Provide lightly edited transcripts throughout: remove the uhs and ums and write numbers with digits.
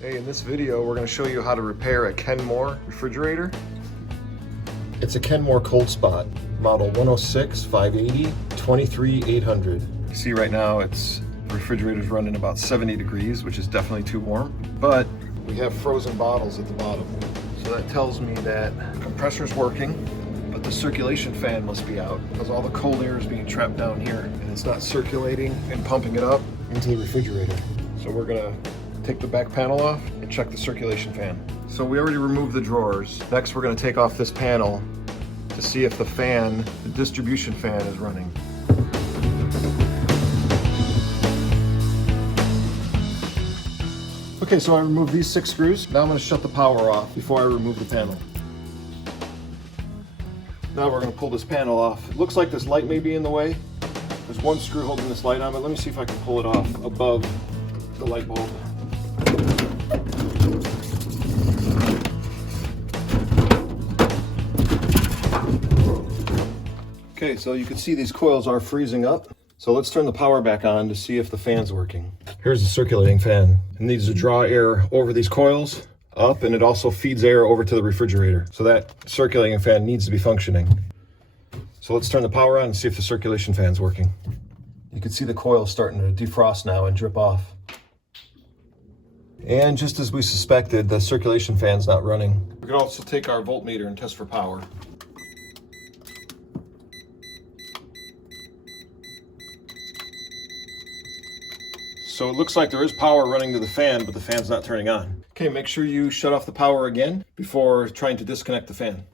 Hey, in this video, we're going to show you how to repair a Kenmore refrigerator. It's a Kenmore cold spot, model 106 580 23800. You see right now, the refrigerator's running about 70 degrees, which is definitely too warm, but we have frozen bottles at the bottom. So that tells me that the compressor's working, but the circulation fan must be out because all the cold air is being trapped down here and it's not circulating and pumping it up into the refrigerator. So we're gonna take the back panel off and check the circulation fan. So we already removed the drawers. Next, we're gonna take off this panel to see if the distribution fan is running. Okay, so I removed these 6 screws. Now I'm gonna shut the power off before I remove the panel. Now we're gonna pull this panel off. It looks like this light may be in the way. There's one screw holding this light on, but let me see if I can pull it off above the light bulb. Okay, so you can see these coils are freezing up. So let's turn the power back on to see if the fan's working. Here's the circulating fan. It needs to draw air over these coils up, and it also feeds air over to the refrigerator. So that circulating fan needs to be functioning. So let's turn the power on and see if the circulation fan's working. You can see the coils starting to defrost now and drip off. And just as we suspected, the circulation fan's not running. We could also take our voltmeter and test for power. So it looks like there is power running to the fan, but the fan's not turning on. Okay, make sure you shut off the power again before trying to disconnect the fan.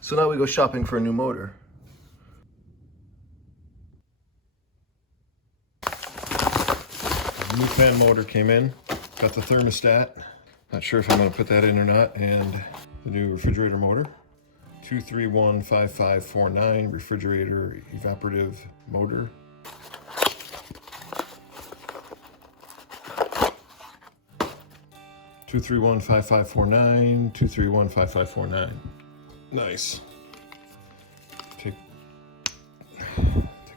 So now we go shopping for a new motor. New fan motor came in, got the thermostat, not sure if I'm going to put that in or not, and the new refrigerator motor, 2315549 refrigerator evaporative motor. Two 2315549. Nice. Take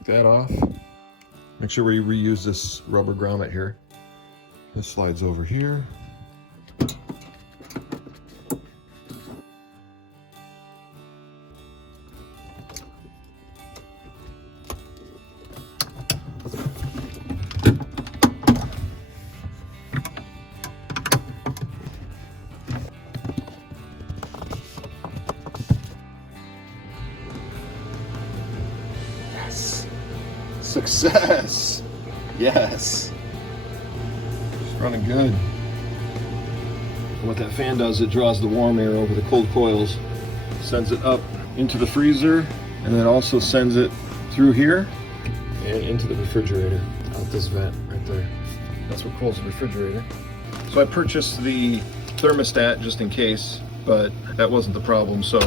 that off. Make sure we reuse this rubber grommet here. This slides over here. Yes! Success! Yes! It's running good. What that fan does, it draws the warm air over the cold coils, sends it up into the freezer, and then also sends it through here and into the refrigerator, out this vent right there. That's what cools the refrigerator. So I purchased the thermostat just in case, but that wasn't the problem, so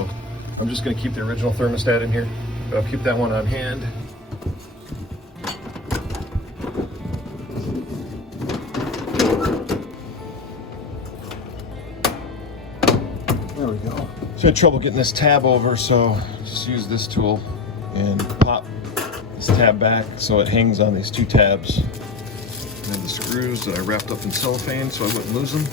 I'm just going to keep the original thermostat in here, but I'll keep that one on hand. There we go. So I had trouble getting this tab over, so just use this tool and pop this tab back so it hangs on these 2 tabs. And the screws that I wrapped up in cellophane so I wouldn't lose them.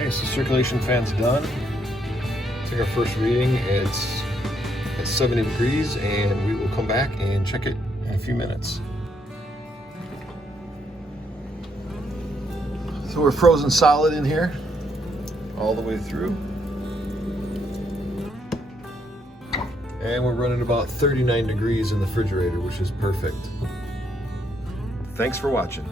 Okay, so circulation fan's done. Take our first reading. It's at 70 degrees, and we will come back and check it in a few minutes. So we're frozen solid in here, all the way through. And we're running about 39 degrees in the refrigerator, which is perfect. Thanks for watching.